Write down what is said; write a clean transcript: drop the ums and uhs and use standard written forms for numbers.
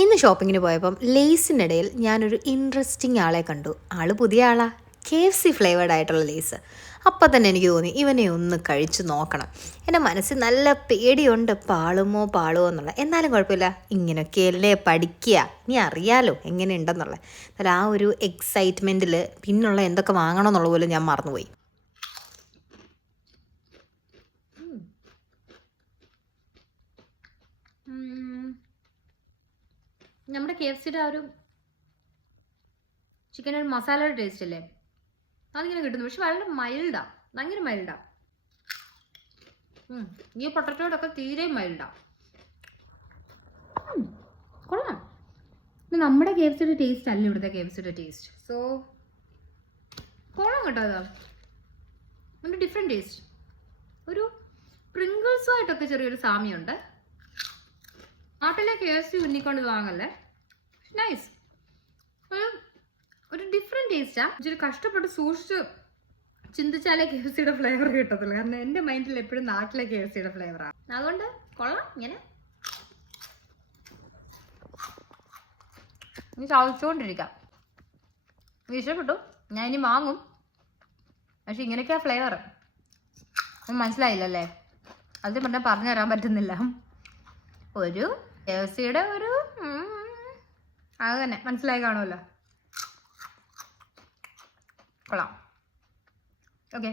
ഇന്ന് ഷോപ്പിങ്ങിന് പോയപ്പം ലേസിനിടയിൽ ഞാനൊരു ഇൻട്രസ്റ്റിംഗ് ആളെ കണ്ടു. ആൾ പുതിയ ആളാ, KFC ഫ്ലേവേർഡ് ആയിട്ടുള്ള ലേസ്. അപ്പം തന്നെ എനിക്ക് തോന്നി ഇവനെ ഒന്ന് കഴിച്ചു നോക്കണം. എൻ്റെ മനസ്സിൽ നല്ല പേടിയുണ്ട്, പാളുമോ എന്നുള്ള. എന്നാലും കുഴപ്പമില്ല, ഇങ്ങനെയൊക്കെയല്ലേ പഠിക്കുക, ഇനി അറിയാലോ എങ്ങനെയുണ്ടെന്നുള്ളത്. എന്നാൽ ആ ഒരു എക്സൈറ്റ്മെൻറ്റിൽ പിന്നുള്ള എന്തൊക്കെ വാങ്ങണമെന്നുള്ള പോലും ഞാൻ മറന്നുപോയി. നമ്മുടെ KFCയുടെ ആ ഒരു ചിക്കൻ ഒരു മസാലയുടെ ടേസ്റ്റ് അല്ലേ, അതിങ്ങനെ കിട്ടുന്നു. പക്ഷെ വളരെ മൈൽഡാ, ഭയങ്കര മൈൽഡാ. ഈ പൊട്ടറ്റോടൊക്കെ തീരെ മൈൽഡാ. കൊള്ളാം. നമ്മുടെ KFCയുടെ ടേസ്റ്റ് അല്ല ഇവിടുത്തെ KFCയുടെ ടേസ്റ്റ്. സോ കൊള്ളാം കേട്ടോ. അതാ ഒരു ഡിഫറെൻറ്റ് ടേസ്റ്റ്. ഒരു പ്രിങ്കിൾസുമായിട്ടൊക്കെ ചെറിയൊരു സാമ്യമുണ്ട്. നാട്ടിലെ KFC ഉണ്ണിക്കൊണ്ട് വാങ്ങല്ലേ, നൈസ്. ഒരു ഡിഫറെൻറ്റ് ടേസ്റ്റാ. ഇച്ചിരി കഷ്ടപ്പെട്ട് സൂക്ഷിച്ച് ചിന്തിച്ചാലേ KFCയുടെ ഫ്ലേവർ കിട്ടത്തുള്ളൂ. കാരണം എൻ്റെ മൈൻഡിൽ എപ്പോഴും നാട്ടിലെ KFCയുടെ ഫ്ലേവറാണ്. അതുകൊണ്ട് കൊള്ളാം. ഇങ്ങനെ ഇനി ചവച്ചുകൊണ്ടിരിക്കാം. ഇഷ്ടപ്പെട്ടു, ഞാൻ ഇനി വാങ്ങും. പക്ഷെ ഇങ്ങനെയൊക്കെയാ ഫ്ലേവർ. മനസ്സിലായില്ലല്ലേ? അത് പറഞ്ഞു തരാൻ പറ്റുന്നില്ല. ഒരു KFCയുടെ ഒരു അത് തന്നെ മനസ്സിലായി കാണുമല്ലോ. കൊള്ളാം. ഓക്കെ.